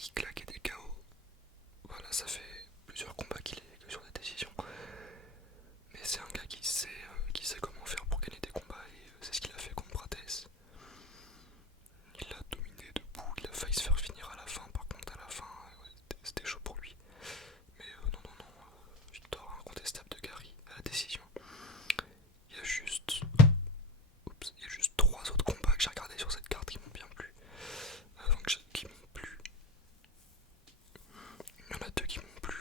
il claquait des KO. Voilà, ça fait plusieurs combats qu'il est que sur des décisions. Mais c'est un gars qui sait comment faire pour gagner des combats et c'est ce qu'il a fait contre Prates. Il l'a dominé debout, il a failli se faire finir à la fin. Par contre, à la fin, ouais, c'était chaud pour lui. Mais non, non, non, victoire incontestable de Gary à la décision. Il y a juste, il y a juste trois autres combats que j'ai regardés sur cette carte qui m'ont bien plu. Qui m'ont plu. Il y en a deux qui m'ont plu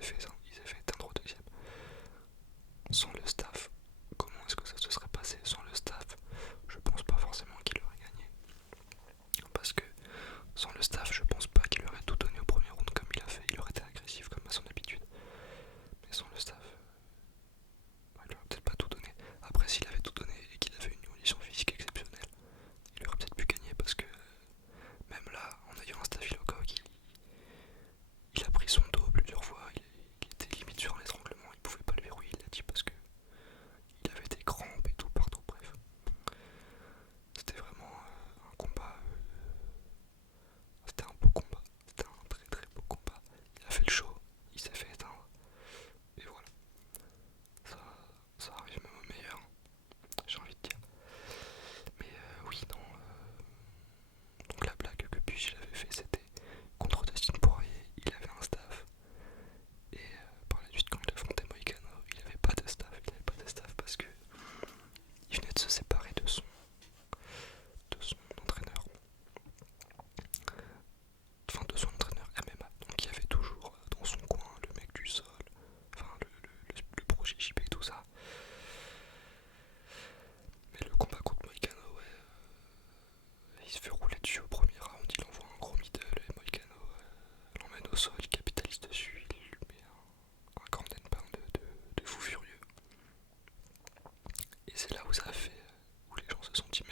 il s'est fait éteindre au deuxième. Sans le staff, comment est-ce que ça se serait passé sans le staff? Je pense pas forcément qu'il aurait gagné. Parce que sans le staff, je pense pas qu'il aurait tout donné au premier round comme il a fait. Il aurait été agressif comme à son habitude. Mais sans le staff, il aurait peut-être pas tout donné. Après, s'il avait tout donné et qu'il avait une condition physique exceptionnelle, il aurait peut-être pu gagner parce que même là, en ayant un staphylocoque, il a pris son dos plusieurs fois. Il était limite sur un étranglement. Il pouvait pas le verrouiller, il l'a dit parce que il avait des crampes et tout partout. Bref, c'était vraiment un combat. C'était un beau combat. C'était un très très beau combat. Il a fait le show. Il s'est fait éteindre. Et voilà. Ça, ça arrive même au meilleur, j'ai envie de dire. Mais oui, non. Donc la blague que Puig avait fait, c'était contre Dustin Poirier, il avait un staff. Et par la suite, quand il affrontait Moïcano, il avait pas de staff. Il avait pas de staff parce que il venait de se séparer de son entraîneur. Enfin, de son entraîneur MMA. Donc il y avait toujours dans son coin le mec du sol, enfin le projet JP et tout ça. Mais le combat contre Moïcano, ouais, il se fait rouler dessus au premier round, il envoie un gros middle et Moïcano l'emmène au sol, il capitalise dessus, il lui met un grand pound de fou furieux. Et c'est là où ça a fait, où les gens se sont dit